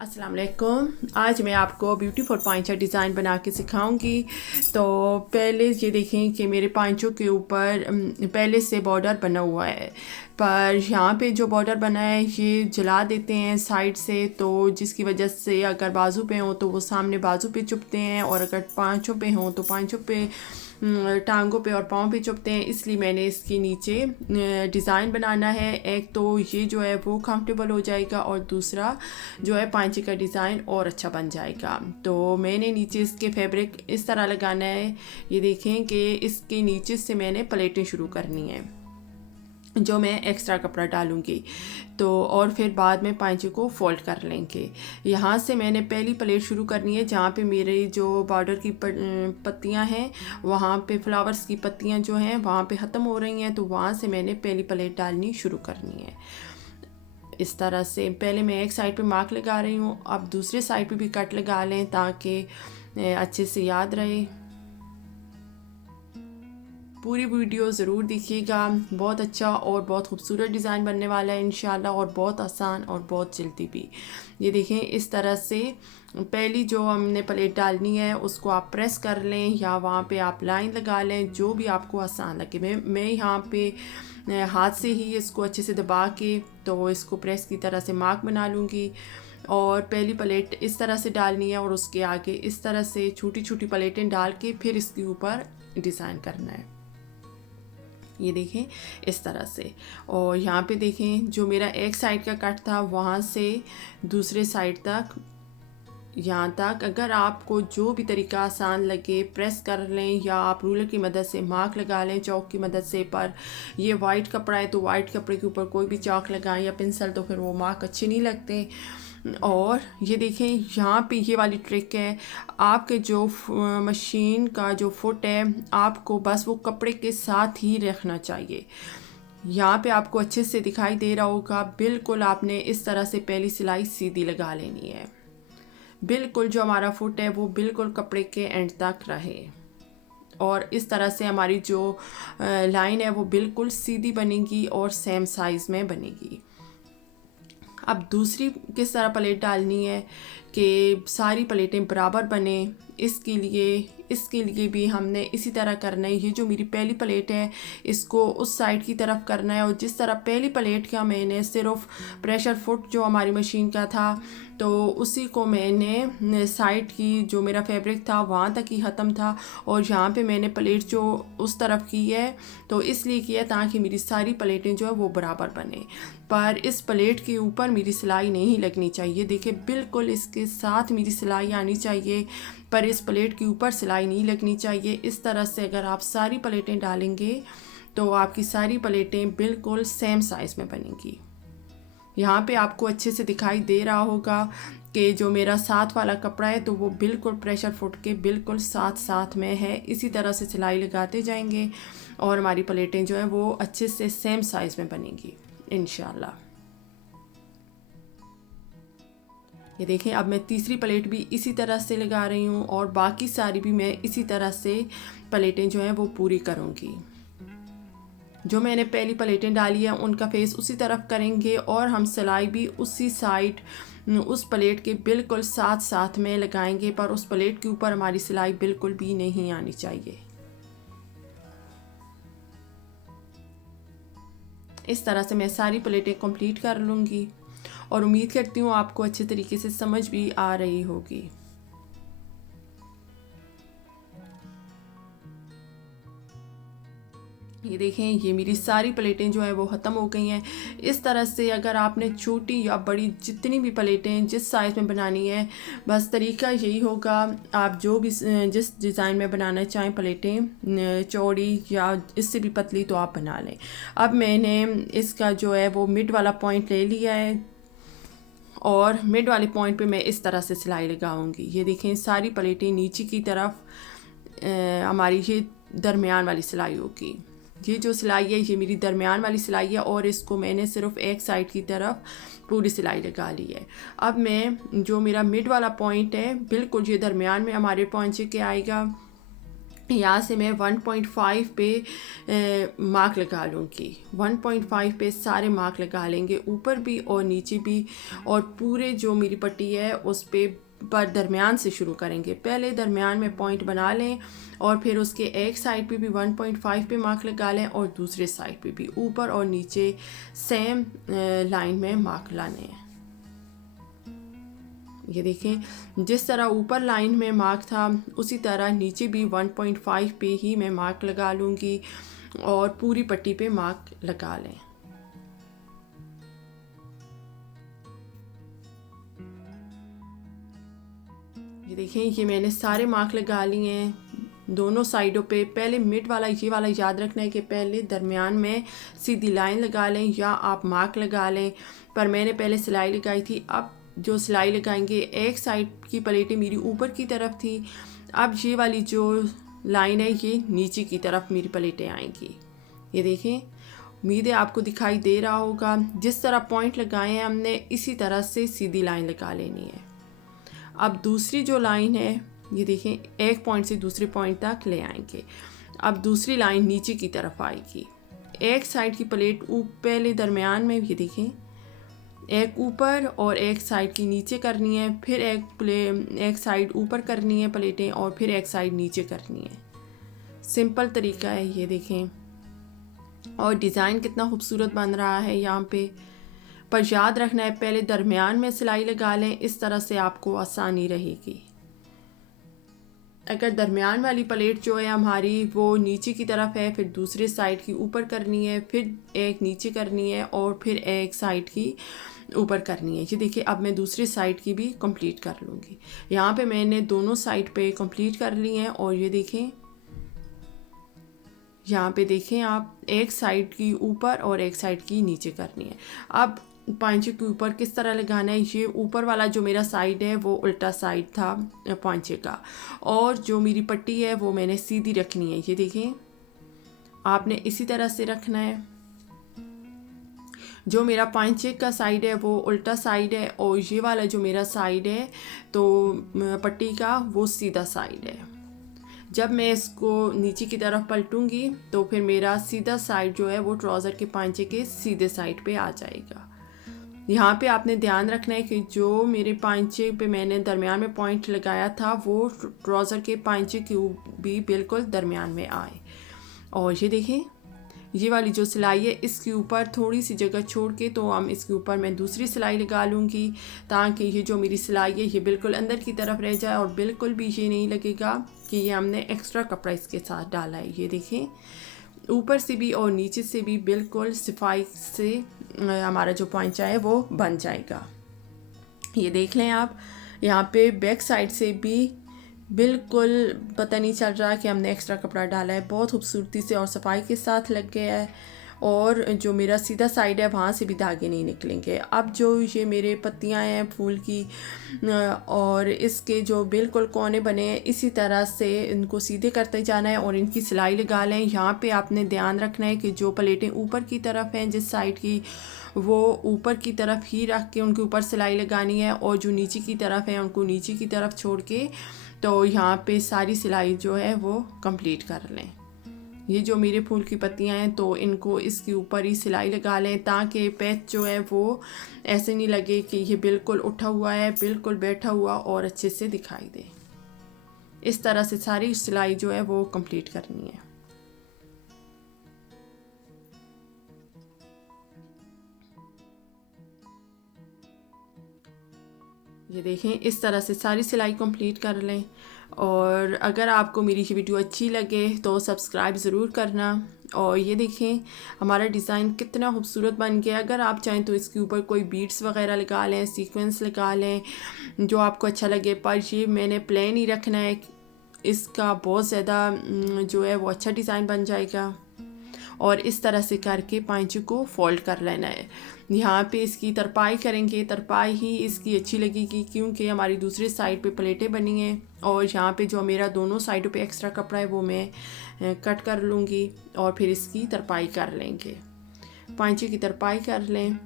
अस्सलाम वालेकुम। आज मैं आपको ब्यूटीफुल पांचा डिज़ाइन बना के सिखाऊंगी। तो पहले ये देखें कि मेरे पांचों के ऊपर पहले से बॉर्डर बना हुआ है, पर यहाँ पे जो बॉर्डर बना है ये जला देते हैं साइड से, तो जिसकी वजह से अगर बाजू पे हो तो वो सामने बाजू पे चुभते हैं, और अगर पांचों पे हों तो पांचों पे टांगों पे और पाँव पे चुभते हैं। इसलिए मैंने इसके नीचे डिज़ाइन बनाना है। एक तो ये जो है वो कंफर्टेबल हो जाएगा, और दूसरा जो है पांचे का डिज़ाइन और अच्छा बन जाएगा। तो मैंने नीचे इसके फैब्रिक इस तरह लगाना है। ये देखें कि इसके नीचे से मैंने प्लेटें शुरू करनी है, जो मैं एक्स्ट्रा कपड़ा डालूंगी। तो और फिर बाद में पांचे को फोल्ड कर लेंगे। यहाँ से मैंने पहली प्लेट शुरू करनी है, जहाँ पे मेरे जो बॉर्डर की पत्तियाँ हैं, वहाँ पे फ्लावर्स की पत्तियाँ जो हैं वहाँ पे ख़त्म हो रही हैं, तो वहाँ से मैंने पहली प्लेट डालनी शुरू करनी है। इस तरह से पहले मैं एक साइड पे मार्क लगा रही हूँ, अब दूसरे साइड पे भी कट लगा लें ताकि अच्छे से याद रहे। पूरी वीडियो ज़रूर देखिएगा, बहुत अच्छा और बहुत खूबसूरत डिज़ाइन बनने वाला है इंशाल्लाह, और बहुत आसान और बहुत जल्दी भी। ये देखें, इस तरह से पहली जो हमने प्लेट डालनी है उसको आप प्रेस कर लें, या वहाँ पे आप लाइन लगा लें, जो भी आपको आसान लगे। मैं यहाँ पे हाथ से ही इसको अच्छे से दबा के तो इसको प्रेस की तरह से मार्क बना लूँगी। और पहली प्लेट इस तरह से डालनी है, और उसके आगे इस तरह से छोटी छोटी प्लेटें डाल के फिर इसके ऊपर डिज़ाइन करना है। ये देखें इस तरह से। और यहाँ पे देखें, जो मेरा एक साइड का कट था वहाँ से दूसरे साइड तक, यहाँ तक अगर आपको जो भी तरीका आसान लगे प्रेस कर लें, या आप रूलर की मदद से मार्क लगा लें चौक की मदद से। पर ये वाइट कपड़ा है तो वाइट कपड़े के ऊपर कोई भी चौक लगाएं या पेंसिल, तो फिर वो मार्क अच्छे नहीं लगते। और ये देखें, यहाँ पे ये वाली ट्रिक है, आपके जो मशीन का जो फुट है आपको बस वो कपड़े के साथ ही रखना चाहिए। यहाँ पे आपको अच्छे से दिखाई दे रहा होगा, बिल्कुल आपने इस तरह से पहली सिलाई सीधी लगा लेनी है। बिल्कुल जो हमारा फुट है वो बिल्कुल कपड़े के एंड तक रहे, और इस तरह से हमारी जो लाइन है वो बिल्कुल सीधी बनेगी और सेम साइज़ में बनेगी। अब दूसरी किस तरह प्लेट डालनी है कि सारी प्लेटें बराबर बने, इसके लिए भी हमने इसी तरह करना है। ये जो मेरी पहली प्लेट है इसको उस साइड की तरफ करना है, और जिस तरह पहली प्लेट का मैंने सिर्फ प्रेशर फुट जो हमारी मशीन का था, तो उसी को मैंने साइड की जो मेरा फैब्रिक था वहाँ तक ही ख़त्म था, और यहाँ पे मैंने प्लेट जो उस तरफ की है तो इसलिए किया ताकि मेरी सारी प्लेटें जो है वो बराबर बने। पर इस प्लेट के ऊपर मेरी सिलाई नहीं लगनी चाहिए। देखिए, बिल्कुल इसके साथ मेरी सिलाई आनी चाहिए, पर इस प्लेट के ऊपर सिलाई नहीं लगनी चाहिए। इस तरह से अगर आप सारी प्लेटें डालेंगे तो आपकी सारी प्लेटें बिल्कुल सेम साइज़ में बनेंगी। यहाँ पे आपको अच्छे से दिखाई दे रहा होगा कि जो मेरा साथ वाला कपड़ा है तो वो बिल्कुल प्रेशर फुट के बिल्कुल साथ साथ में है। इसी तरह से सिलाई लगाते जाएंगे और हमारी प्लेटें जो है वो अच्छे से सेम साइज़ में बनेंगी इंशाल्लाह। ये देखें, अब मैं तीसरी प्लेट भी इसी तरह से लगा रही हूँ, और बाकी सारी भी मैं इसी तरह से प्लेटें जो हैं वो पूरी करूँगी। जो मैंने पहली प्लेटें डाली है उनका फेस उसी तरफ करेंगे, और हम सिलाई भी उसी साइड उस प्लेट के बिल्कुल साथ साथ में लगाएंगे, पर उस प्लेट के ऊपर हमारी सिलाई बिल्कुल भी नहीं आनी चाहिए। इस तरह से मैं सारी प्लेटें कंप्लीट कर लूँगी, और उम्मीद करती हूँ आपको अच्छे तरीके से समझ भी आ रही होगी। ये देखें, ये मेरी सारी प्लेटें जो है वो ख़त्म हो गई हैं। इस तरह से अगर आपने छोटी या बड़ी जितनी भी प्लेटें जिस साइज़ में बनानी है, बस तरीका यही होगा, आप जो भी जिस डिज़ाइन में बनाना चाहें प्लेटें चौड़ी या इससे भी पतली तो आप बना लें। अब मैंने इसका जो है वो मिड वाला पॉइंट ले लिया है, और मिड वाले पॉइंट पे मैं इस तरह से सिलाई लगाऊंगी। ये देखें, सारी प्लेटें नीचे की तरफ हमारी ये दरमियान वाली सिलाई होगी। ये जो सिलाई है ये मेरी दरमियान वाली सिलाई है, और इसको मैंने सिर्फ एक साइड की तरफ पूरी सिलाई लगा ली है। अब मैं जो मेरा मिड वाला पॉइंट है बिल्कुल ये दरमियान में हमारे पहुँचे के आएगा, यहाँ से मैं 1.5 पे मार्क लगा लूँगी। 1.5 पे सारे मार्क लगा लेंगे, ऊपर भी और नीचे भी, और पूरे जो मेरी पट्टी है उस पर दरमियान से शुरू करेंगे। पहले दरमियान में पॉइंट बना लें और फिर उसके एक साइड पे भी 1.5 पे मार्क लगा लें और दूसरे साइड पे भी ऊपर और नीचे सेम लाइन में मार्क लाने हैं। ये देखें, जिस तरह ऊपर लाइन में मार्क था उसी तरह नीचे भी 1.5 पे ही मैं मार्क लगा लूँगी और पूरी पट्टी पे मार्क लगा लें। ये देखें, ये मैंने सारे मार्क लगा लिए हैं दोनों साइडों पे। पहले मिड वाला, ये वाला याद रखना है कि पहले दरमियान में सीधी लाइन लगा लें या आप मार्क लगा लें, पर मैंने पहले सिलाई लगाई थी। अब जो सिलाई लगाएंगे, एक साइड की प्लेटें मेरी ऊपर की तरफ थी, अब ये वाली जो लाइन है ये नीचे की तरफ मेरी प्लेटें आएंगी। ये देखें, उम्मीद है आपको दिखाई दे रहा होगा। जिस तरह पॉइंट लगाए हैं हमने, इसी तरह से सीधी लाइन लगा लेनी है। अब दूसरी जो लाइन है, ये देखें, एक पॉइंट से दूसरे पॉइंट तक ले आएंगे। अब दूसरी लाइन नीचे की तरफ आएगी। एक साइड की प्लेट पहले दरमियान में, ये देखें, एक ऊपर और एक साइड की नीचे करनी है, फिर एक साइड ऊपर करनी है प्लेटें और फिर एक साइड नीचे करनी है। सिंपल तरीका है, ये देखें। और डिज़ाइन कितना खूबसूरत बन रहा है यहाँ पे। पर याद रखना है पहले दरमियान में सिलाई लगा लें, इस तरह से आपको आसानी रहेगी। अगर दरमियान वाली प्लेट जो है हमारी वो नीचे की तरफ है, फिर दूसरे साइड की ऊपर करनी है, फिर एक नीचे करनी है और फिर एक साइड की ऊपर करनी है। ये देखिए, अब मैं दूसरी साइड की भी कंप्लीट कर लूँगी। यहाँ पे मैंने दोनों साइड पे कंप्लीट कर ली हैं और ये देखें, यहाँ पे देखें आप, एक साइड की ऊपर और एक साइड की नीचे करनी है। अब पांचे के ऊपर किस तरह लगाना है, ये ऊपर वाला जो मेरा साइड है वो उल्टा साइड था पांचे का, और जो मेरी पट्टी है वो मैंने सीधी रखनी है। ये देखें, आपने इसी तरह से रखना है। जो मेरा पांचे का साइड है वो उल्टा साइड है और ये वाला जो मेरा साइड है तो पट्टी का, वो सीधा साइड है। जब मैं इसको नीचे की तरफ पलटूंगी तो फिर मेरा सीधा साइड जो है वो ट्राउज़र के पांचे के सीधे साइड पे आ जाएगा। यहाँ पे आपने ध्यान रखना है कि जो मेरे पांचे पे मैंने दरमियान में पॉइंट लगाया था वो ट्राउज़र के पांचे के भी बिल्कुल दरमियान में आए। और ये देखें, ये वाली जो सिलाई है इसके ऊपर थोड़ी सी जगह छोड़ के तो हम इसके ऊपर मैं दूसरी सिलाई लगा लूँगी, ताकि ये जो मेरी सिलाई है ये बिल्कुल अंदर की तरफ रह जाए और बिल्कुल भी ये नहीं लगेगा कि ये हमने एक्स्ट्रा कपड़ा इसके साथ डाला है। ये देखें, ऊपर से भी और नीचे से भी बिल्कुल सफाई से हमारा जो पांचा है वो बन जाएगा। ये देख लें आप, यहाँ पे बैक साइड से भी बिल्कुल पता नहीं चल रहा कि हमने एक्स्ट्रा कपड़ा डाला है, बहुत खूबसूरती से और सफाई के साथ लग गया है। और जो मेरा सीधा साइड है वहाँ से भी धागे नहीं निकलेंगे। अब जो ये मेरे पत्तियाँ हैं फूल की और इसके जो बिल्कुल कोने बने हैं, इसी तरह से इनको सीधे करते जाना है और इनकी सिलाई लगा लें। यहाँ पे आपने ध्यान रखना है कि जो प्लेटें ऊपर की तरफ हैं जिस साइड की, वो ऊपर की तरफ ही रख के उनके ऊपर सिलाई लगानी है, और जो नीचे की तरफ है उनको नीचे की तरफ छोड़ के तो यहाँ पे सारी सिलाई जो है वो कंप्लीट कर लें। ये जो मेरे फूल की पत्तियाँ हैं तो इनको इसके ऊपर ही सिलाई लगा लें, ताकि पैच जो है वो ऐसे नहीं लगे कि ये बिल्कुल उठा हुआ है, बिल्कुल बैठा हुआ और अच्छे से दिखाई दे। इस तरह से सारी सिलाई जो है वो कंप्लीट करनी है। ये देखें, इस तरह से सारी सिलाई कंप्लीट कर लें। और अगर आपको मेरी ये वीडियो अच्छी लगे तो सब्सक्राइब ज़रूर करना। और ये देखें, हमारा डिज़ाइन कितना खूबसूरत बन गया। अगर आप चाहें तो इसके ऊपर कोई बीड्स वगैरह लगा लें, सीक्वेंस लगा लें, जो आपको अच्छा लगे, पर ये मैंने प्लेन ही रखना है। इसका बहुत ज़्यादा जो है वो अच्छा डिज़ाइन बन जाएगा। और इस तरह से करके पांचे को फोल्ड कर लेना है। यहाँ पे इसकी तरपाई करेंगे, तरपाई ही इसकी अच्छी लगेगी क्योंकि हमारी दूसरी साइड पे प्लेटें बनी हैं। और यहाँ पे जो मेरा दोनों साइडों पे एक्स्ट्रा कपड़ा है वो मैं कट कर लूँगी और फिर इसकी तरपाई कर लेंगे। पांचे की तरपाई कर लें।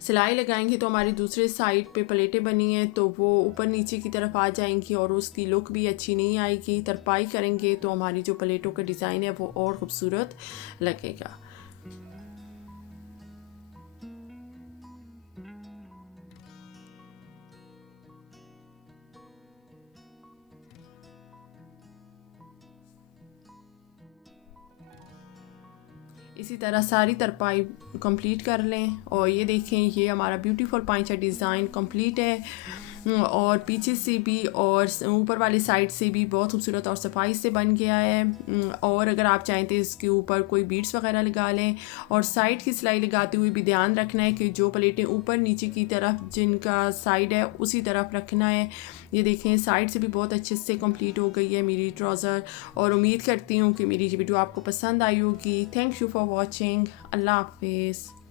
सिलाई लगाएंगे तो हमारी दूसरे साइड पे प्लेटें बनी हैं तो वो ऊपर नीचे की तरफ आ जाएंगी और उसकी लुक भी अच्छी नहीं आएगी। तरपाई करेंगे तो हमारी जो प्लेटों का डिज़ाइन है वो और ख़ूबसूरत लगेगा। इसी तरह सारी तरपाई कंप्लीट कर लें और ये देखें ये हमारा ब्यूटीफुल पांचा डिज़ाइन कंप्लीट है और पीछे से भी और ऊपर वाली साइड से भी बहुत खूबसूरत और सफाई से बन गया है। और अगर आप चाहें तो इसके ऊपर कोई बीड्स वगैरह लगा लें और साइड की सिलाई लगाते हुए भी ध्यान रखना है कि जो प्लेटें ऊपर नीचे की तरफ जिनका साइड है उसी तरफ रखना है। ये देखें साइड से भी बहुत अच्छे से कंप्लीट हो गई है मेरी ट्राउज़र और उम्मीद करती हूँ कि मेरी ये वीडियो आपको पसंद आई होगी। Thank you for watching. अल्लाह हाफिज़।